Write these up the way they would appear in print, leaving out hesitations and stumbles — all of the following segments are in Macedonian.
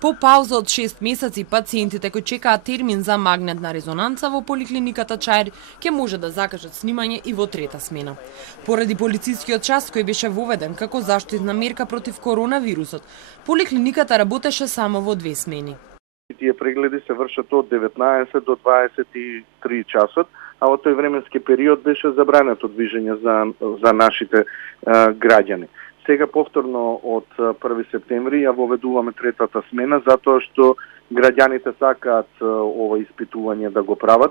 По пауза од 6 месеци, пациентите кои чекаат термин за магнетна резонанца во поликлиниката Чаир ќе може да закажат снимање и во трета смена. Поради полицискиот час кој беше воведен како заштитна мерка против коронавирусот, поликлиниката работеше само во 2 смени. Тие прегледи се вршат од 19 до 23 часот, а во тој временски период беше забрането движење за нашите граѓани. Сега повторно од 1 септември ја воведуваме третата смена затоа што граѓаните сакаат ова испитување да го прават.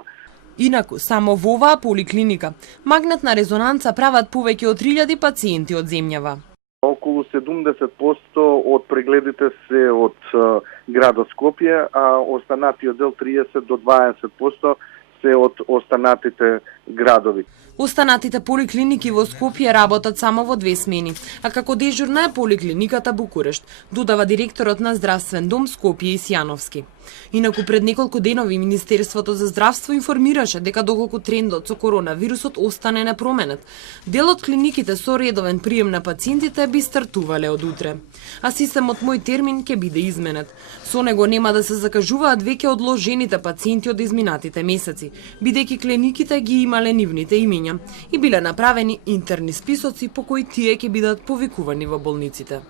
Инаку, само во оваа поликлиника, магнетна резонанца прават повеќе од 3000 пациенти од земјава. Околу 70% од прегледите се од градот Скопје, а останатиот дел 30 до 20% се од останатите градови. Останатите поликлиники во Скопје работат само во 2 смени, а како дежурна е поликлиниката Букурешт, додава директорот на Здравствен дом Скопје Исјановски. Инаку пред неколку денови Министерството за здравство информираше дека доколку трендот со коронавирусот остане непроменет, дел од клиниките со редовен прием на пациентите би стартувале од утре. А системот Мој термин ќе биде изменет. Со него нема да се закажуваат веќе одложените пациенти од изминатите месеци, бидејќи клиниките ги имале нивните имиња и биле направени интерни списоци по кои тие ќе бидат повикувани во болниците.